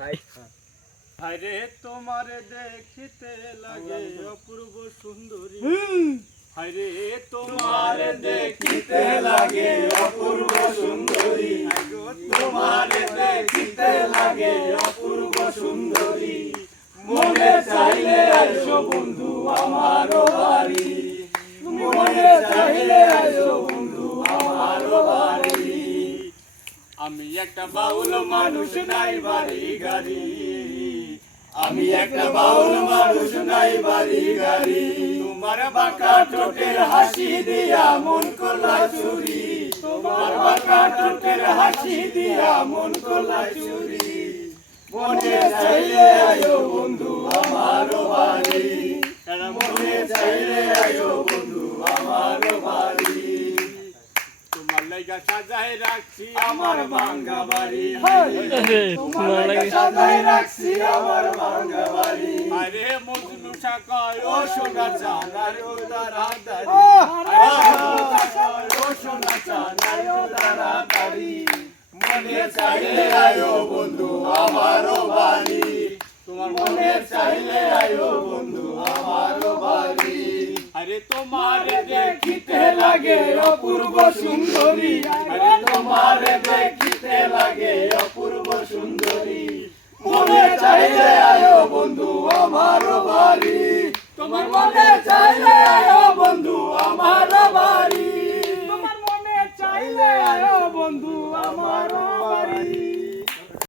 আরে তোমার দেখিতে লাগে অপূর্ব সুন্দরী, আরে তোমার দেখিতে লাগে অপূর্ব সুন্দরী, তোমার দেখিতে লাগে অপূর্ব সুন্দরী, মনে চাইলে আইসো বন্ধু আমার বাড়ি, মনে চাইলে আইসো বন্ধু আমার বাড়ি। আমি একটা বাউল মানুষ নাই বাড়ি গাড়ি, আমি একটা বাউল মানুষ নাই বাড়ি গাড়ি, তোমার বাঁকা ঠোঁটের হাসি দিয়া মন করলা চুরি, তোমার বাঁকা ঠোঁটের হাসি দিয়া মন করলা চুরি, মনে চাইলে আয়ো বন্ধু আমার বাড়ি, মনে চাইলে আয়ো বন্ধু আমার বাড়ি। তোমার লাইগা সাজাই রাখছি আমার ভাঙ্গা বাড়ি, তোমার লাইগা সাজাই রাখছি আমার ভাঙ্গা বাড়ি, আরে মজনু শাকায় ও সোনা চাঁদার ও তাড়াতাড়ি, ও সোনা চাঁদার ও তাড়াতাড়ি, মনে চাইলে আয়ো বন্ধু আমার বাড়ি, তোমার মনে চাইলে আয়ো বন্ধু আমার বাড়ি। আরে তোমার দেখিতে লাগে অপূর্ব সুন্দরী, আরে তোমার দেখিতে লাগে অপূর্ব সুন্দরী, মনে চাইলে আয়ো বন্ধু